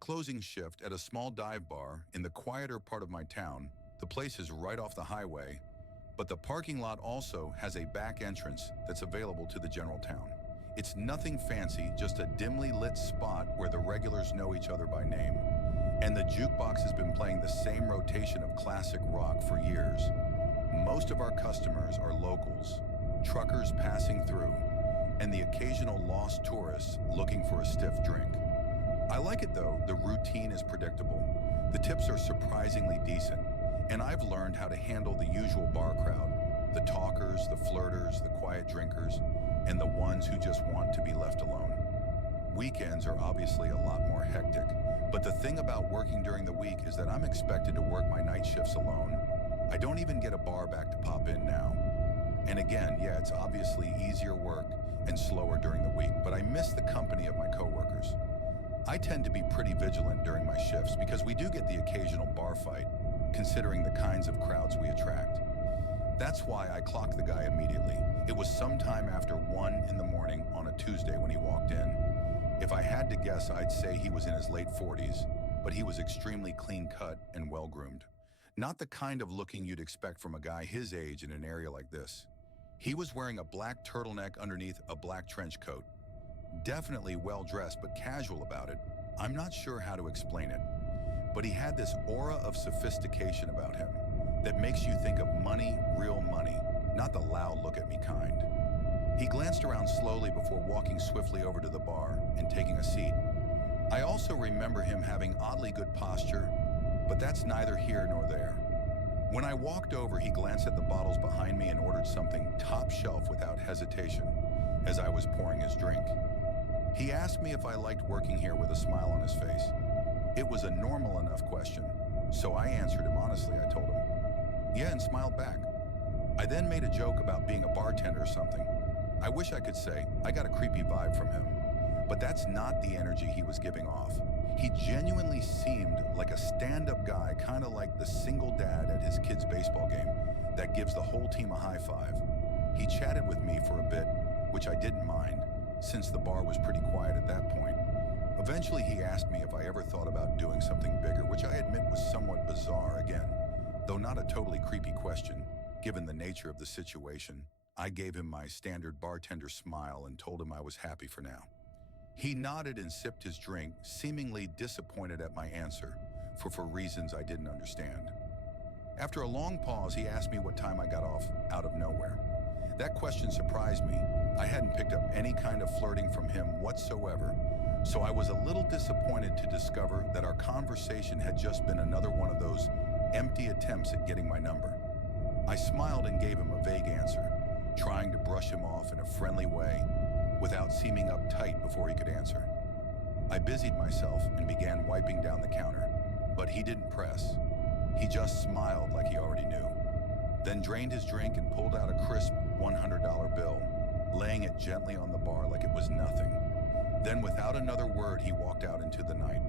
Closing shift at a small dive bar in the quieter part of my town. The place is right off the highway, but the parking lot also has a back entrance that's available to the general town. It's nothing fancy, just a dimly lit spot where the regulars know each other by name. And the jukebox has been playing the same rotation of classic rock for years. Most of our customers are locals, truckers passing through, and the occasional lost tourist looking for a stiff drink. I like it though, the routine is predictable. The tips are surprisingly decent, and I've learned how to handle the usual bar crowd. The talkers, the flirters, the quiet drinkers, and the ones who just want to be left alone. Weekends are obviously a lot more hectic, but the thing about working during the week is that I'm expected to work my night shifts alone. I don't even get a bar back to pop in now. And again, yeah, it's obviously easier work and slower during the week, but I miss the company of my coworkers. I tend to be pretty vigilant during my shifts because we do get the occasional bar fight, considering the kinds of crowds we attract. That's why I clocked the guy immediately. It was sometime after 1 in the morning on a Tuesday when he walked in. If I had to guess, I'd say he was in his late 40s, but he was extremely clean-cut and well-groomed. Not the kind of looking you'd expect from a guy his age in an area like this. He was wearing a black turtleneck underneath a black trench coat. Definitely well-dressed, but casual about it. I'm not sure how to explain it, but he had this aura of sophistication about him that makes you think of money, real money, not the loud look-at-me kind. He glanced around slowly before walking swiftly over to the bar and taking a seat. I also remember him having oddly good posture, but that's neither here nor there. When I walked over, he glanced at the bottles behind me and ordered something top shelf without hesitation as I was pouring his drink. He asked me if I liked working here with a smile on his face. It was a normal enough question, so I answered him honestly. I told him, yeah, and smiled back. I then made a joke about being a bartender or something. I wish I could say I got a creepy vibe from him, but that's not the energy he was giving off. He genuinely seemed like a stand-up guy, kind of like the single dad at his kid's baseball game that gives the whole team a high five. He chatted with me for a bit, which I didn't mind, since the bar was pretty quiet at that point. Eventually, he asked me if I ever thought about doing something bigger, which I admit was somewhat bizarre again, though not a totally creepy question, given the nature of the situation. I gave him my standard bartender smile and told him I was happy for now. He nodded and sipped his drink, seemingly disappointed at my answer, for reasons I didn't understand. After a long pause, he asked me what time I got off out of nowhere. That question surprised me. I hadn't picked up any kind of flirting from him whatsoever, so I was a little disappointed to discover that our conversation had just been another one of those empty attempts at getting my number. I smiled and gave him a vague answer, trying to brush him off in a friendly way without seeming uptight before he could answer. I busied myself and began wiping down the counter, but he didn't press. He just smiled like he already knew, then drained his drink and pulled out a crisp $100 bill, laying it gently on the bar like it was nothing. Then without another word, he walked out into the night.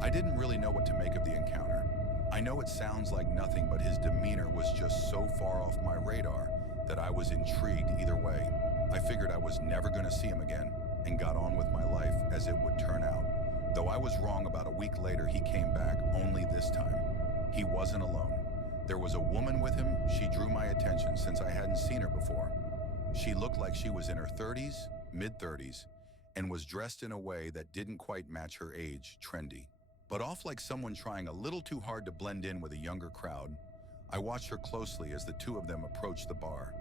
I didn't really know what to make of the encounter. I know it sounds like nothing, but his demeanor was just so far off my radar that I was intrigued either way. I figured I was never going to see him again and got on with my life as it would turn out. Though I was wrong, about a week later he came back, only this time he wasn't alone. There was a woman with him. She drew my attention since I hadn't seen her before. She looked like she was in her 30s, mid-30s, and was dressed in a way that didn't quite match her age, trendy, but off like someone trying a little too hard to blend in with a younger crowd. I watched her closely as the two of them approached the bar.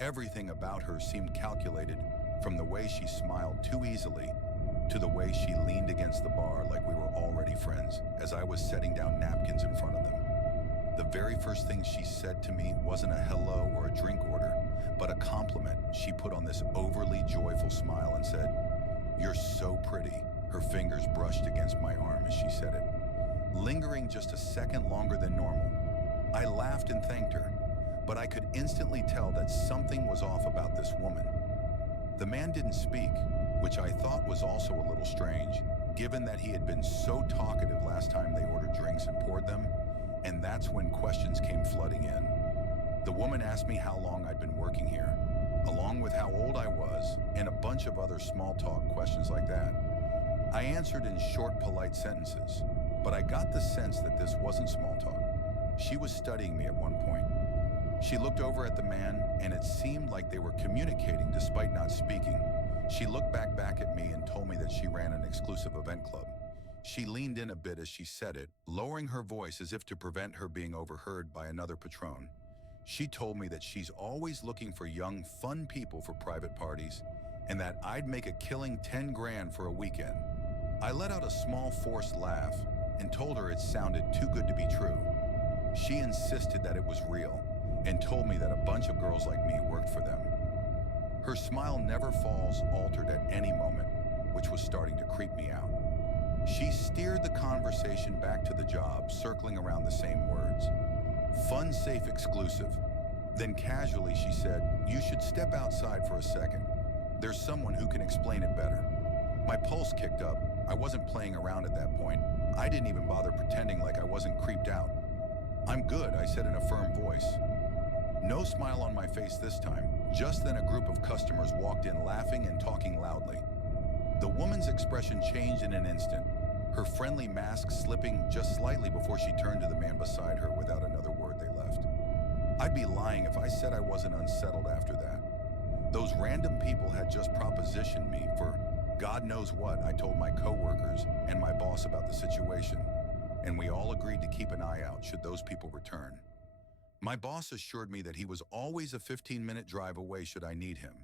Everything about her seemed calculated, from the way she smiled too easily to the way she leaned against the bar like we were already friends as I was setting down napkins in front of them. The very first thing she said to me wasn't a hello or a drink order, but a compliment she put on this overly joyful smile and said, "You're so pretty." Her fingers brushed against my arm as she said it, lingering just a second longer than normal. I laughed and thanked her, but I could instantly tell that something was off about this woman. The man didn't speak, which I thought was also a little strange, given that he had been so talkative last time they ordered drinks and poured them, and that's when questions came flooding in. The woman asked me how long I'd been working here, along with how old I was, and a bunch of other small talk questions like that. I answered in short, polite sentences, but I got the sense that this wasn't small talk. She was studying me at one point. She looked over at the man, and it seemed like they were communicating despite not speaking. She looked back at me and told me that she ran an exclusive event club. She leaned in a bit as she said it, lowering her voice as if to prevent her being overheard by another patron. She told me that she's always looking for young, fun people for private parties, and that I'd make a killing 10 grand for a weekend. I let out a small forced laugh and told her it sounded too good to be true. She insisted that it was real and told me that a bunch of girls like me worked for them. Her smile never falls altered at any moment, which was starting to creep me out. She steered the conversation back to the job, circling around the same words. Fun, safe, exclusive. Then casually she said, "You should step outside for a second. There's someone who can explain it better." My pulse kicked up. I wasn't playing around at that point. I didn't even bother pretending like I wasn't creeped out. "I'm good," I said in a firm voice. No smile on my face this time. Just then a group of customers walked in laughing and talking loudly. The woman's expression changed in an instant, her friendly mask slipping just slightly before she turned to the man beside her without another word they left. I'd be lying if I said I wasn't unsettled after that. Those random people had just propositioned me for God knows what. I told my coworkers and my boss about the situation, and we all agreed to keep an eye out should those people return. My boss assured me that he was always a 15-minute drive away should I need him,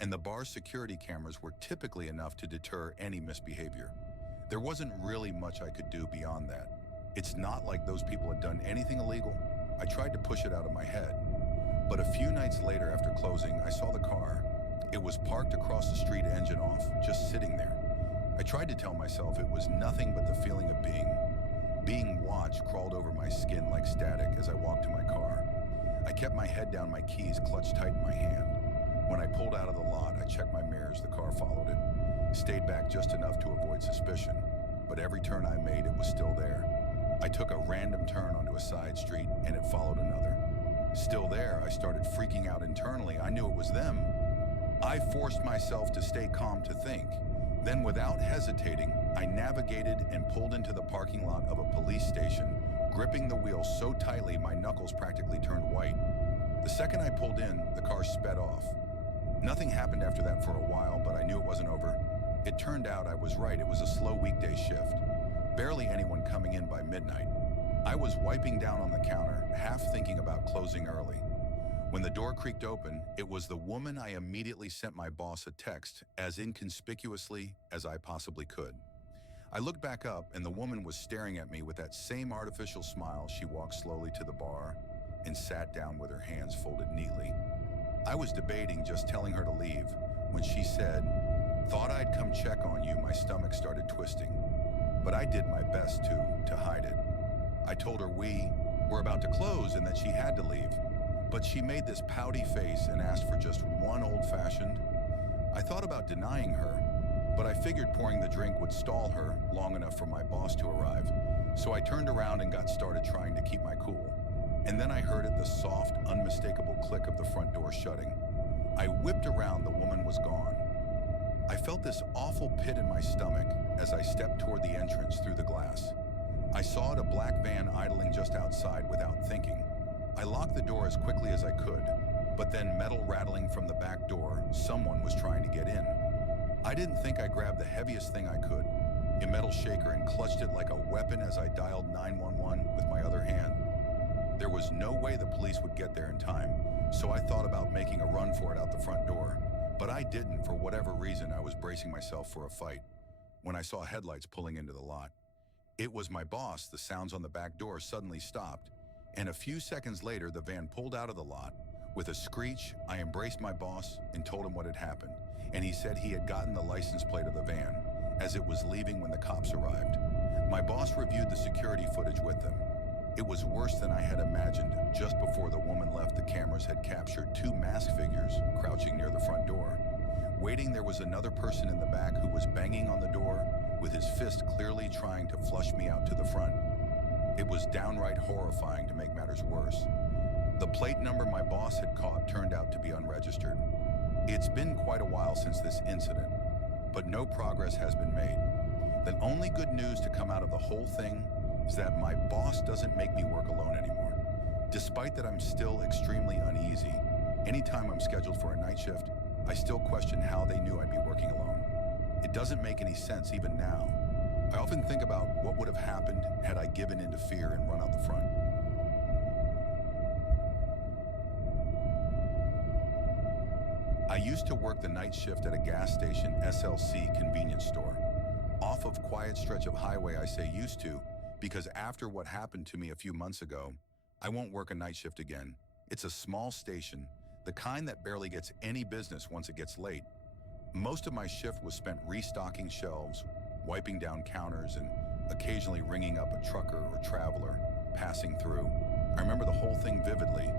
and the bar's security cameras were typically enough to deter any misbehavior. There wasn't really much I could do beyond that. It's not like those people had done anything illegal. I tried to push it out of my head. But a few nights later after closing, I saw the car. It was parked across the street, engine off, just sitting there. I tried to tell myself it was nothing but the feeling of being watched crawled over my skin like static as I walked to my car. I kept my head down, my keys clutched tight in my hand. When I pulled out of the lot, I checked my mirrors. The car followed it. Stayed back just enough to avoid suspicion, but every turn I made, it was still there. I took a random turn onto a side street, and it followed another. Still there, I started freaking out internally. I knew it was them. I forced myself to stay calm, to think. Then, without hesitating, I navigated and pulled into the parking lot of a police station, gripping the wheel so tightly my knuckles practically turned white. The second I pulled in, the car sped off. Nothing happened after that for a while, but I knew it wasn't over. It turned out I was right. It was a slow weekday shift. Barely anyone coming in by midnight. I was wiping down on the counter, half thinking about closing early. When the door creaked open, it was the woman I immediately sent my boss a text as inconspicuously as I possibly could. I looked back up, and the woman was staring at me with that same artificial smile. She walked slowly to the bar and sat down with her hands folded neatly. I was debating just telling her to leave when she said, "Thought I'd come check on you." My stomach started twisting, but I did my best to hide it. I told her we were about to close and that she had to leave, but she made this pouty face and asked for just one old-fashioned. I thought about denying her, but I figured pouring the drink would stall her long enough for my boss to arrive. So I turned around and got started trying to keep my cool. And then I heard the soft, unmistakable click of the front door shutting. I whipped around. The woman was gone. I felt this awful pit in my stomach as I stepped toward the entrance through the glass. I saw a black van idling just outside without thinking. I locked the door as quickly as I could, but then metal rattling from the back door, someone was trying to get in. I didn't think. I grabbed the heaviest thing I could, a metal shaker, and clutched it like a weapon as I dialed 911 with my other hand. There was no way the police would get there in time, so I thought about making a run for it out the front door. But I didn't. For whatever reason, I was bracing myself for a fight when I saw headlights pulling into the lot. It was my boss. The sounds on the back door suddenly stopped, and a few seconds later, the van pulled out of the lot. With a screech, I embraced my boss and told him what had happened, and he said he had gotten the license plate of the van as it was leaving when the cops arrived. My boss reviewed the security footage with them. It was worse than I had imagined. Just before the woman left, the cameras had captured two masked figures crouching near the front door. Waiting, there was another person in the back who was banging on the door with his fist clearly trying to flush me out to the front. It was downright horrifying. To make matters worse, The plate number my boss had caught turned out to be unregistered. It's been quite a while since this incident, but no progress has been made. The only good news to come out of the whole thing is that my boss doesn't make me work alone anymore. Despite that I'm still extremely uneasy, anytime I'm scheduled for a night shift, I still question how they knew I'd be working alone. It doesn't make any sense even now. I often think about what would have happened had I given in to fear and run out the front. I used to work the night shift at a gas station SLC convenience store. Off of quiet stretch of highway I say used to, because after what happened to me a few months ago, I won't work a night shift again. It's a small station, the kind that barely gets any business once it gets late. Most of my shift was spent restocking shelves, wiping down counters, and occasionally ringing up a trucker or traveler passing through. I remember the whole thing vividly.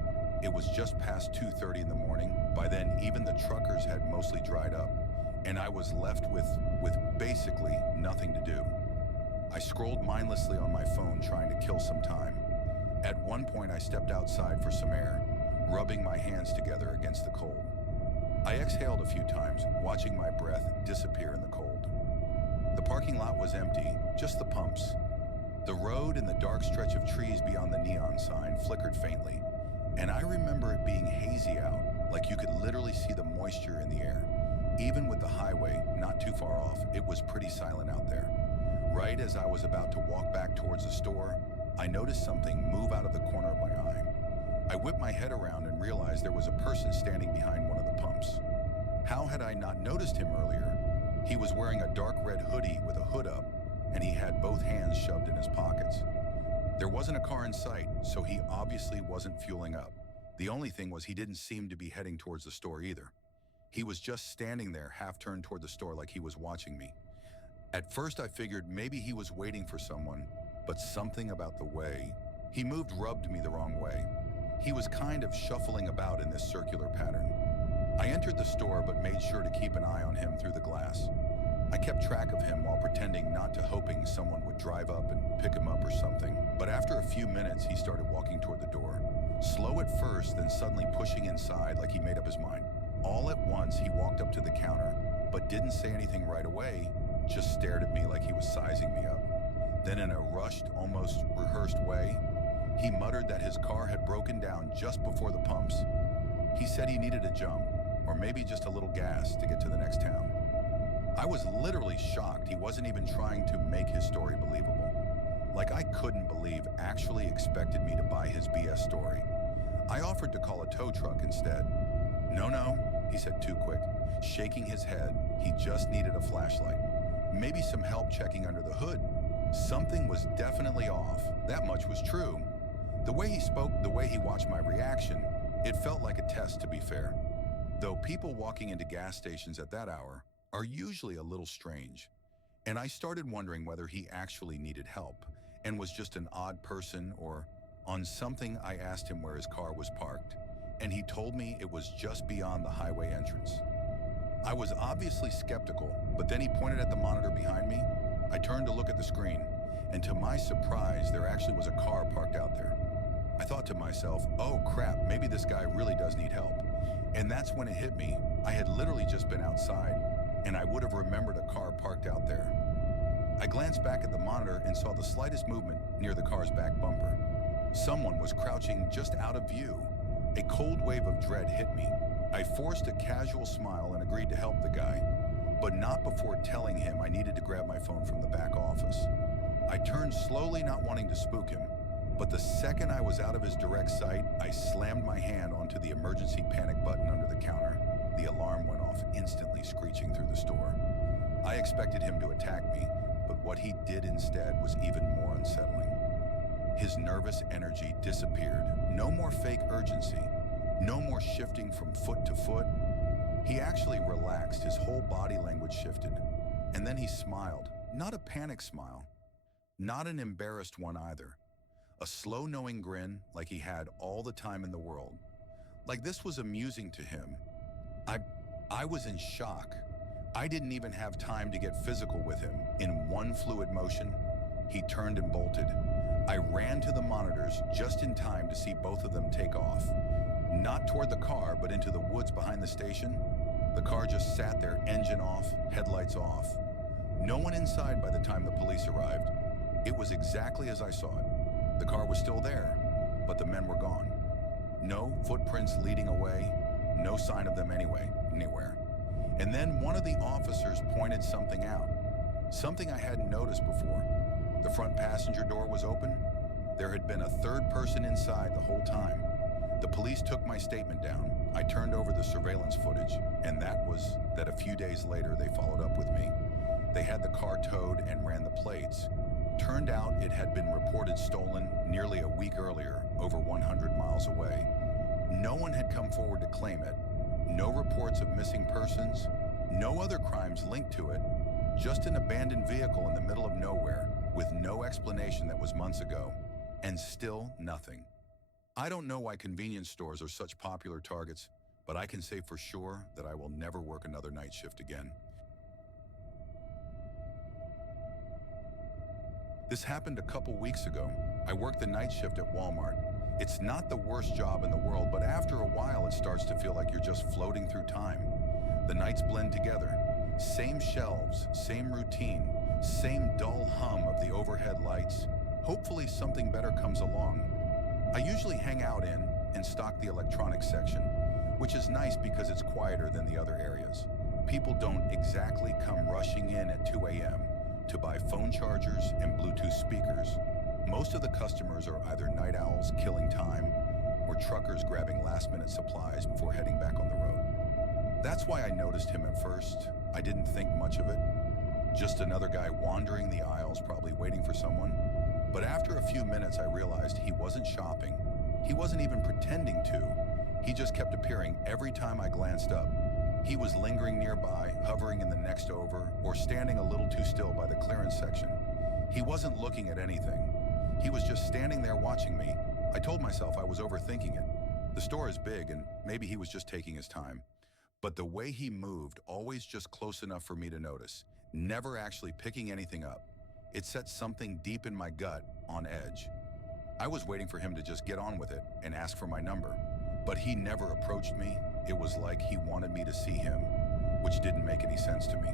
It was just past 2:30 in the morning. By then, even the truckers had mostly dried up, and I was left with basically nothing to do. I scrolled mindlessly on my phone trying to kill some time. At one point, I stepped outside for some air, rubbing my hands together against the cold. I exhaled a few times, watching my breath disappear in the cold. The parking lot was empty, just the pumps. The road and the dark stretch of trees beyond the neon sign flickered faintly, and I remember it being hazy out, like you could literally see the moisture in the air. Even with the highway not too far off, it was pretty silent out there. Right as I was about to walk back towards the store, I noticed something move out of the corner of my eye. I whipped my head around and realized there was a person standing behind one of the pumps. How had I not noticed him earlier? He was wearing a dark red hoodie with a hood up, and he had both hands shoved in his pockets. There wasn't a car in sight, so he obviously wasn't fueling up. The only thing was he didn't seem to be heading towards the store either. He was just standing there, half turned toward the store like he was watching me. At first I figured maybe he was waiting for someone, but something about the way he moved rubbed me the wrong way. He was kind of shuffling about in this circular pattern. I entered the store but made sure to keep an eye on him through the glass. I kept track of him while pretending not to, hoping someone would drive up and pick him up or something. But after a few minutes, he started walking toward the door. Slow at first, then suddenly pushing inside like he made up his mind. All at once, he walked up to the counter, but didn't say anything right away, just stared at me like he was sizing me up. Then in a rushed, almost rehearsed way, he muttered that his car had broken down just before the pumps. He said he needed a jump, or maybe just a little gas to get to the next town. I was literally shocked he wasn't even trying to make his story believable. Like I couldn't believe actually expected me to buy his BS story. I offered to call a tow truck instead. No, he said too quick, shaking his head. He just needed a flashlight. Maybe some help checking under the hood. Something was definitely off. That much was true. The way he spoke, the way he watched my reaction, it felt like a test, to be fair. Though people walking into gas stations at that hour are usually a little strange, and I started wondering whether he actually needed help and was just an odd person, or on something. I asked him where his car was parked, and he told me it was just beyond the highway entrance. I was obviously skeptical, but then he pointed at the monitor behind me. I turned to look at the screen, and to my surprise, there actually was a car parked out there. I thought to myself, oh crap, maybe this guy really does need help. And that's when it hit me. I had literally just been outside, and I would have remembered a car parked out there. I glanced back at the monitor and saw the slightest movement near the car's back bumper. Someone was crouching just out of view. A cold wave of dread hit me. I forced a casual smile and agreed to help the guy, but not before telling him I needed to grab my phone from the back office. I turned slowly, not wanting to spook him, but the second I was out of his direct sight, I slammed my hand onto the emergency panic button under the counter. The alarm went off, instantly screeching through the store. I expected him to attack me, but what he did instead was even more unsettling. His nervous energy disappeared. No more fake urgency. No more shifting from foot to foot. He actually relaxed. His whole body language shifted. And then he smiled. Not a panic smile. Not an embarrassed one either. A slow, knowing grin, like he had all the time in the world. Like this was amusing to him. I was in shock. I didn't even have time to get physical with him. In one fluid motion, he turned and bolted. I ran to the monitors just in time to see both of them take off. Not toward the car, but into the woods behind the station. The car just sat there, engine off, headlights off. No one inside by the time the police arrived. It was exactly as I saw it. The car was still there, but the men were gone. No footprints leading away, no sign of them anywhere. And then one of the officers pointed something out. Something I hadn't noticed before. The front passenger door was open. There had been a third person inside the whole time. The police took my statement down. I turned over the surveillance footage, and that was that a few days later they followed up with me. They had the car towed and ran the plates. Turned out it had been reported stolen nearly a week earlier, over 100 miles away. No one had come forward to claim it. No reports of missing persons, no other crimes linked to it, just an abandoned vehicle in the middle of nowhere with no explanation that was months ago, and still nothing. I don't know why convenience stores are such popular targets, but I can say for sure that I will never work another night shift again. This happened a couple weeks ago. I worked the night shift at Walmart. It's not the worst job in the world, but after a while it starts to feel like you're just floating through time. The nights blend together. Same shelves, same routine, same dull hum of the overhead lights. Hopefully something better comes along. I usually hang out in and stock the electronics section, which is nice because it's quieter than the other areas. People don't exactly come rushing in at 2 a.m. to buy phone chargers and Bluetooth speakers. Most of the customers are either night owls killing time or truckers grabbing last-minute supplies before heading back on the road. That's why I noticed him at first. I didn't think much of it. Just another guy wandering the aisles, probably waiting for someone. But after a few minutes, I realized he wasn't shopping. He wasn't even pretending to. He just kept appearing every time I glanced up. He was lingering nearby, hovering in the next over, or standing a little too still by the clearance section. He wasn't looking at anything. He was just standing there watching me. I told myself I was overthinking it. The store is big, and maybe he was just taking his time. But the way he moved, always just close enough for me to notice, never actually picking anything up. It set something deep in my gut on edge. I was waiting for him to just get on with it and ask for my number, but he never approached me. It was like he wanted me to see him, which didn't make any sense to me.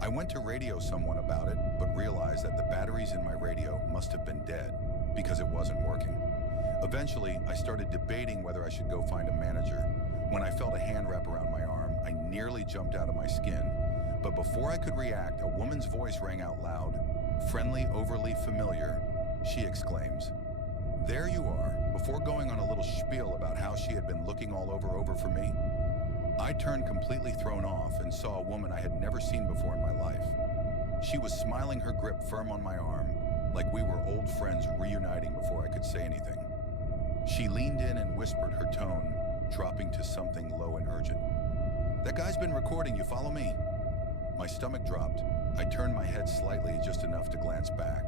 I went to radio someone about it, but realized that the batteries in my radio must have been dead because it wasn't working. Eventually, I started debating whether I should go find a manager. When I felt a hand wrap around my arm, I nearly jumped out of my skin. But before I could react, a woman's voice rang out loud, friendly, overly familiar. She exclaims, "There you are," before going on a little spiel about how she had been looking all over for me. I turned completely thrown off and saw a woman I had never seen before in my life. She was smiling, her grip firm on my arm, like we were old friends reuniting before I could say anything. She leaned in and whispered, her tone dropping to something low and urgent. "That guy's been recording you, follow me." My stomach dropped. I turned my head slightly, just enough to glance back.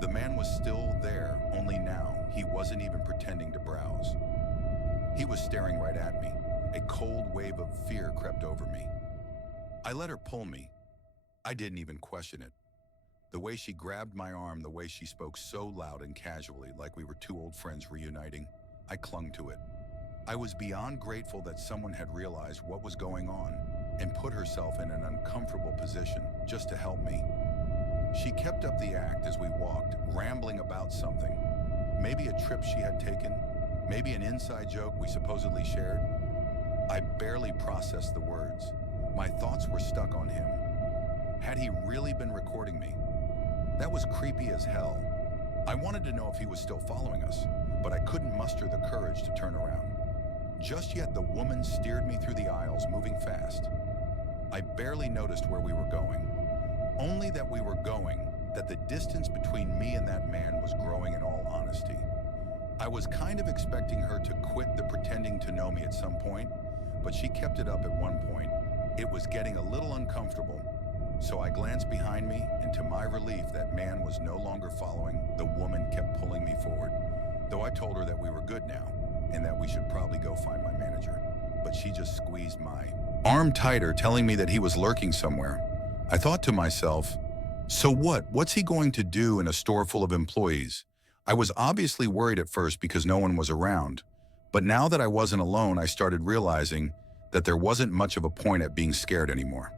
The man was still there, only now he wasn't even pretending to browse. He was staring right at me. A cold wave of fear crept over me. I let her pull me. I didn't even question it. The way she grabbed my arm, the way she spoke so loud and casually, like we were two old friends reuniting, I clung to it. I was beyond grateful that someone had realized what was going on and put herself in an uncomfortable position just to help me. She kept up the act as we walked, rambling about something. Maybe a trip she had taken, maybe an inside joke we supposedly shared. I barely processed the words. My thoughts were stuck on him. Had he really been recording me? That was creepy as hell. I wanted to know if he was still following us, but I couldn't muster the courage to turn around. Just yet the woman steered me through the aisles, moving fast. I barely noticed where we were going. Only that we were going, that the distance between me and that man was growing in all honesty. I was kind of expecting her to quit the pretending to know me at some point, but she kept it up at one point. It was getting a little uncomfortable. So I glanced behind me, and to my relief, that man was no longer following. The woman kept pulling me forward, though I told her that we were good now, and that we should probably go find my manager. But she just squeezed my arm tighter, telling me that he was lurking somewhere. I thought to myself, So what? What's he going to do in a store full of employees? I was obviously worried at first because no one was around. But now that I wasn't alone, I started realizing that there wasn't much of a point at being scared anymore.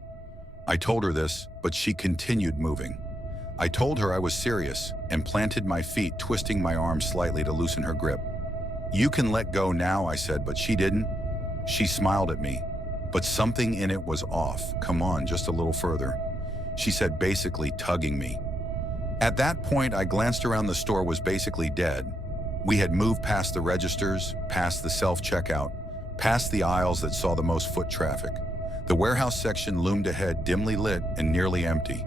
I told her this, but she continued moving. I told her I was serious and planted my feet, twisting my arm slightly to loosen her grip. "You can let go now," I said, but she didn't. She smiled at me, but something in it was off. "Come on, just a little further," she said, basically tugging me. At that point, I glanced around. The store was basically dead. We had moved past the registers, past the self-checkout, past the aisles that saw the most foot traffic. The warehouse section loomed ahead, dimly lit and nearly empty.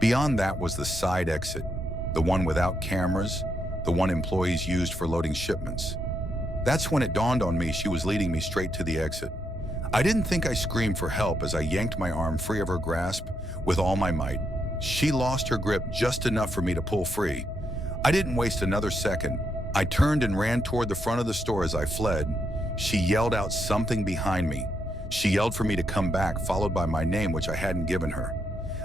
Beyond that was the side exit, the one without cameras, the one employees used for loading shipments. That's when it dawned on me she was leading me straight to the exit. I didn't think. I screamed for help as I yanked my arm free of her grasp with all my might. She lost her grip just enough for me to pull free. I didn't waste another second. I turned and ran toward the front of the store. As I fled, she yelled out something behind me. She yelled for me to come back, followed by my name, which I hadn't given her.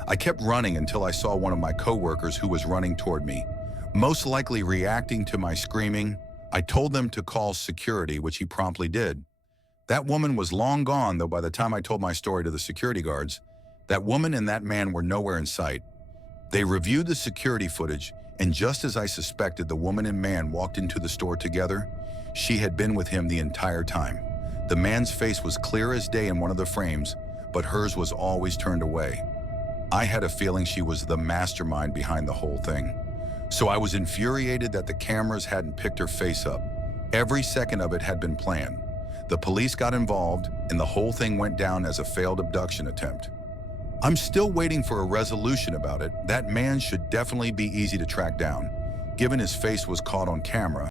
I kept running until I saw one of my coworkers who was running toward me, most likely reacting to my screaming. I told them to call security, which he promptly did. That woman was long gone, though. By the time I told my story to the security guards, that woman and that man were nowhere in sight. They reviewed the security footage, and just as I suspected, the woman and man walked into the store together. She had been with him the entire time. The man's face was clear as day in one of the frames, but hers was always turned away. I had a feeling she was the mastermind behind the whole thing. So I was infuriated that the cameras hadn't picked her face up. Every second of it had been planned. The police got involved, and the whole thing went down as a failed abduction attempt. I'm still waiting for a resolution about it. That man should definitely be easy to track down, given his face was caught on camera.